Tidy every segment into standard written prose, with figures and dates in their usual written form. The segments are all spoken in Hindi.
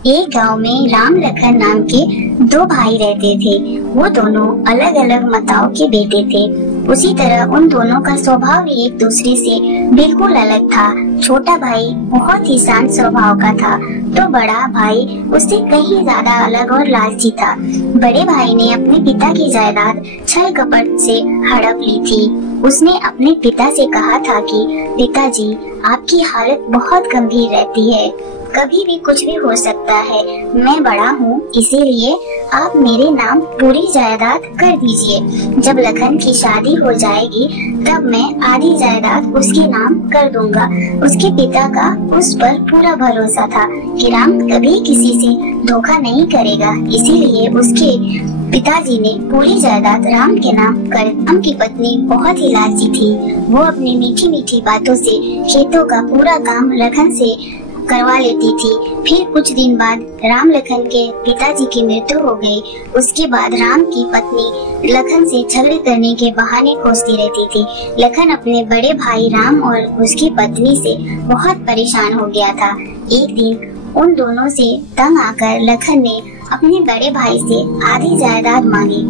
एक गांव में राम लखन नाम के दो भाई रहते थे। वो दोनों अलग अलग माताओं के बेटे थे। उसी तरह उन दोनों का स्वभाव भी एक दूसरे से बिल्कुल अलग था। छोटा भाई बहुत ही शांत स्वभाव का था, तो बड़ा भाई उससे कहीं ज्यादा अलग और लालची था। बड़े भाई ने अपने पिता की जायदाद छल कपट से हड़प ली थी। उसने अपने पिता से कहा था कि पिताजी, आपकी हालत बहुत गंभीर रहती है, कभी भी कुछ भी हो सकता है। मैं बड़ा हूँ, इसीलिए आप मेरे नाम पूरी जायदाद कर दीजिए। जब लखन की शादी हो जाएगी तब मैं आधी जायदाद उसके नाम कर दूंगा। उसके पिता का उस पर पूरा भरोसा था कि राम कभी किसी से धोखा नहीं करेगा, इसीलिए उसके पिताजी ने पूरी जायदाद राम के नाम कर। राम की पत्नी बहुत ही लालची थी। वो अपनी मीठी मीठी बातों से खेतों का पूरा काम लखन से करवा लेती थी। फिर कुछ दिन बाद राम लखन के पिताजी की मृत्यु हो गई। उसके बाद राम की पत्नी लखन से झगड़े करने के बहाने खोजती रहती थी। लखन अपने बड़े भाई राम और उसकी पत्नी से बहुत परेशान हो गया था। एक दिन उन दोनों से तंग आकर लखन ने अपने बड़े भाई से आधी जायदाद मांगी।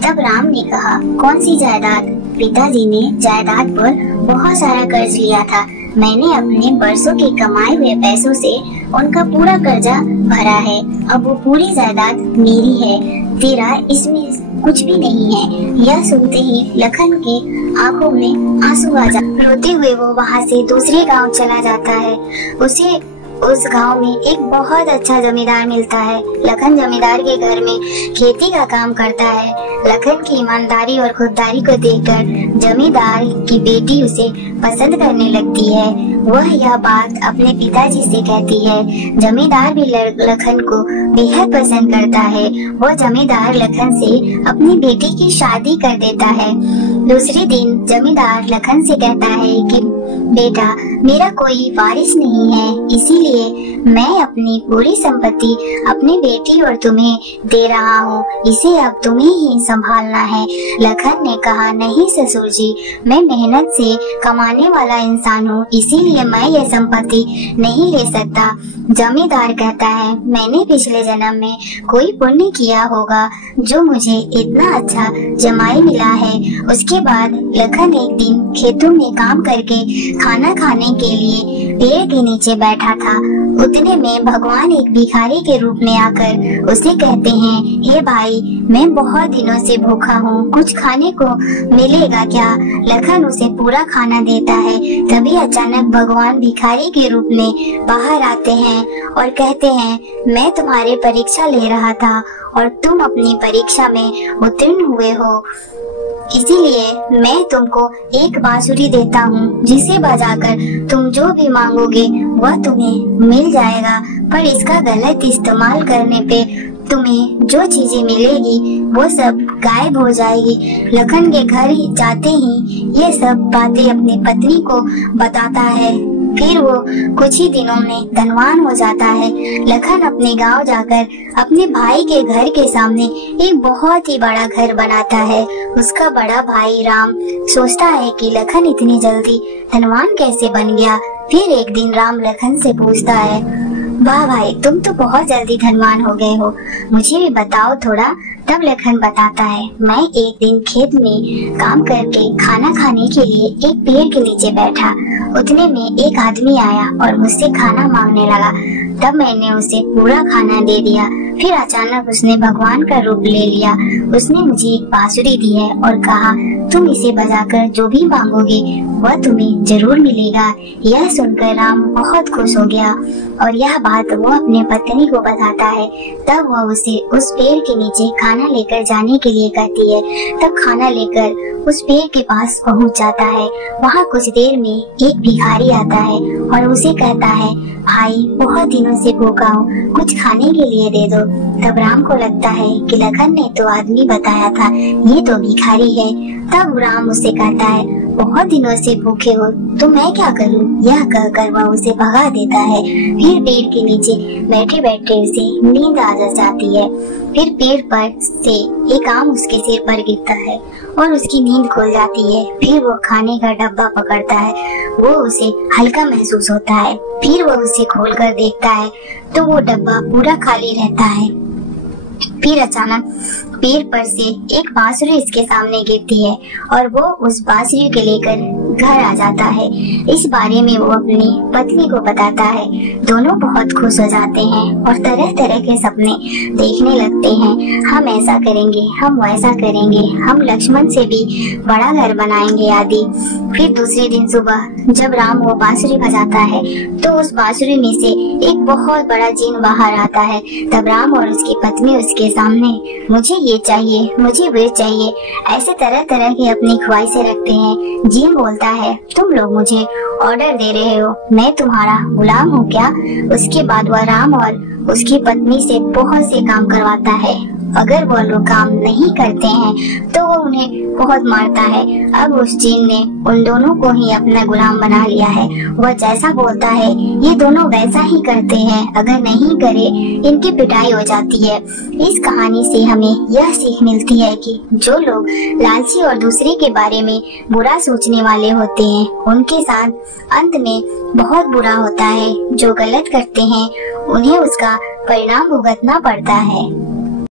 तब राम ने कहा, कौन सी जायदाद? पिताजी ने जायदाद पर बहुत सारा कर्ज लिया था। मैंने अपने बरसों के कमाए हुए पैसों से उनका पूरा कर्जा भरा है। अब वो पूरी जायदाद मेरी है, तेरा इसमें कुछ भी नहीं है। यह सुनते ही लखन के आंखों में आंसू आ जाते। रोते हुए वो वहाँ से दूसरे गांव चला जाता है। उसे उस गांव में एक बहुत अच्छा जमींदार मिलता है। लखन जमींदार के घर में खेती का काम करता है। लखन की ईमानदारी और खुददारी को देखकर जमींदार की बेटी उसे पसंद करने लगती है। वह यह बात अपने पिताजी से कहती है। जमींदार भी लखन को बेहद पसंद करता है। वह जमींदार लखन से अपनी बेटी की शादी कर देता है। दूसरे दिन जमींदार लखन से कहता है कि बेटा, मेरा कोई वारिस नहीं है, इसीलिए मैं अपनी पूरी संपत्ति अपनी बेटी और तुम्हें दे रहा हूँ। इसे अब तुम्हें ही संभालना है। लखन ने कहा, नहीं ससुर जी, मैं मेहनत से कमाने वाला इंसान हूँ, इसीलिए मैं ये संपत्ति नहीं ले सकता। जमींदार कहता है, मैंने पिछले जन्म में कोई पुण्य किया होगा जो मुझे इतना अच्छा जमाई मिला है। उसके बाद लखन एक दिन खेतों में काम करके खाना खाने के लिए पेड़ के नीचे बैठा था। उतने में भगवान एक भिखारी के रूप में आकर उसे कहते हैं, हे भाई, मैं बहुत दिनों से भूखा हूँ, कुछ खाने को मिलेगा क्या? लखन उसे पूरा खाना देता है। तभी अचानक भगवान भिखारी के रूप में बाहर आते हैं और कहते हैं, मैं तुम्हारे परीक्षा ले रहा था और तुम अपनी परीक्षा में उत्तीर्ण हुए हो, इसीलिए मैं तुमको एक बांसुरी देता हूँ, जिसे बजाकर तुम जो भी मांगोगे वह तुम्हें मिल जाएगा। पर इसका गलत इस्तेमाल करने पे तुम्हें जो चीजें मिलेगी वो सब गायब हो जाएगी। लखन के घर जाते ही ये सब बातें अपनी पत्नी को बताता है। फिर वो कुछ ही दिनों में धनवान हो जाता है। लखन अपने गांव जाकर अपने भाई के घर के सामने एक बहुत ही बड़ा घर बनाता है। उसका बड़ा भाई राम सोचता है कि लखन इतनी जल्दी धनवान कैसे बन गया। फिर एक दिन राम लखन से पूछता है, वाह भाई, तुम तो बहुत जल्दी धनवान हो गए हो, मुझे भी बताओ थोड़ा। तब लखन बताता है, मैं एक दिन खेत में काम करके खाना खाने के लिए एक पेड़ के नीचे बैठा। उतने में एक आदमी आया और मुझसे खाना मांगने लगा। तब मैंने उसे पूरा खाना दे दिया। फिर अचानक उसने भगवान का रूप ले लिया। उसने मुझे एक बांसुरी दी है और कहा, तुम इसे बजाकर जो भी मांगोगे वह तुम्हें जरूर मिलेगा। यह सुनकर राम बहुत खुश हो गया और यह बात वो अपने पत्नी को बताता है। तब वह उसे उस पेड़ के नीचे खाना लेकर जाने के लिए कहती है। तब खाना लेकर उस पेड़ के पास पहुंच जाता है। वहाँ कुछ देर में एक भिखारी आता है और उसे कहता है, भाई, बहुत दिनों से भूखा हूँ, कुछ खाने के लिए दे दो। तब राम को लगता है कि लखन ने तो आदमी बताया था, ये तो भिखारी है। तब राम उसे कहता है, बहुत दिनों से भूखे हो तो मैं क्या करूं? यह कहकर वह उसे भगा देता है। फिर पेड़ के नीचे बैठे बैठे उसे नींद आ जाती है। फिर पेड़ पर से एक आम उसके सिर पर गिरता है और उसकी नींद खुल जाती है। फिर वो खाने का डब्बा पकड़ता है। वो उसे हल्का महसूस होता है। फिर वो उसे खोलकर देखता है तो वो डब्बा पूरा खाली रहता है। फिर अचानक पेड़ पर से एक बांसुरी इसके सामने गिरती है और वो उस बांसुरी के लेकर घर आ जाता है। इस बारे में वो अपनी पत्नी को बताता है। दोनों बहुत खुश हो जाते हैं और तरह तरह के सपने देखने लगते हैं। हम ऐसा करेंगे, हम वैसा करेंगे, हम लक्ष्मण से भी बड़ा घर बनाएंगे आदि। फिर दूसरे दिन सुबह जब राम वो बांसुरी बजाता है तो उस बांसुरी में से एक बहुत बड़ा जीन बाहर आता है। तब राम और उसकी पत्नी उसके सामने मुझे ये चाहिए, मुझे वो चाहिए, ऐसे तरह तरह की अपनी ख्वाहिशें रखते हैं। जीन बोलता है, तुम लोग मुझे ऑर्डर दे रहे हो, मैं तुम्हारा गुलाम हूँ क्या? उसके बाद वह राम और उसकी पत्नी से बहुत से काम करवाता है। अगर वह लोग काम नहीं करते हैं तो वो उन्हें बहुत मारता है। अब उस जीन ने उन दोनों को ही अपना गुलाम बना लिया है। वह जैसा बोलता है ये दोनों वैसा ही करते हैं। अगर नहीं करे इनकी पिटाई हो जाती है। इस कहानी से हमें यह सीख मिलती है कि जो लोग लालची और दूसरे के बारे में बुरा सोचने वाले होते हैं उनके साथ अंत में बहुत बुरा होता है। जो गलत करते हैं उन्हें उसका परिणाम भुगतना पड़ता है।